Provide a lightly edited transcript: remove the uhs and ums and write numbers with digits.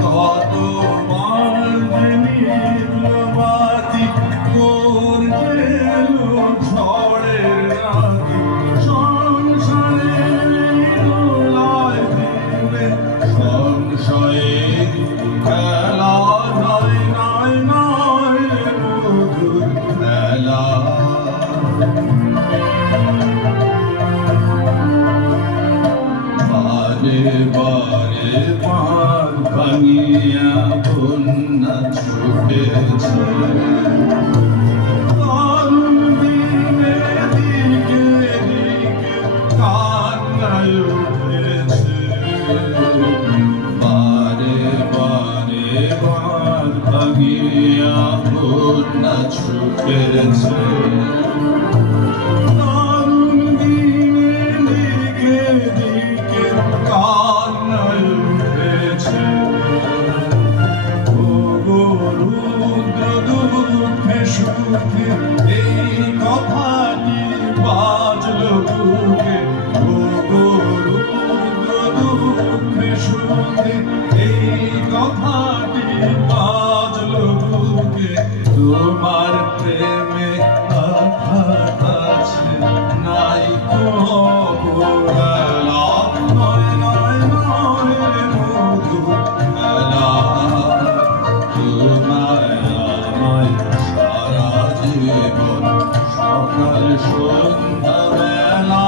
কত বাতি করতে ঝড়ের রাতে সংসারের দোলায় দিলে সংশয়ের খেলা নয় নয় নয় মধুর খেলা বারে বারে পার ভাঙিয়া বন্যা ছুটেছে দারুণ দিনে দিকে দিকে কান্নায় উঠেছে বারে বারে পার ভাঙিয়া বন্যা ছুটেছে এই কথাটি বাজলো বুকে দুঃখে সুখে এই কথাটি বাজলো বুকে তোমার প্রেমে আঘাত আছে নাই কোলা নয় নয় নয় মধু খেলা তোমায় আমায় সারা জীবন সকাল সন্ধ্যা বেলা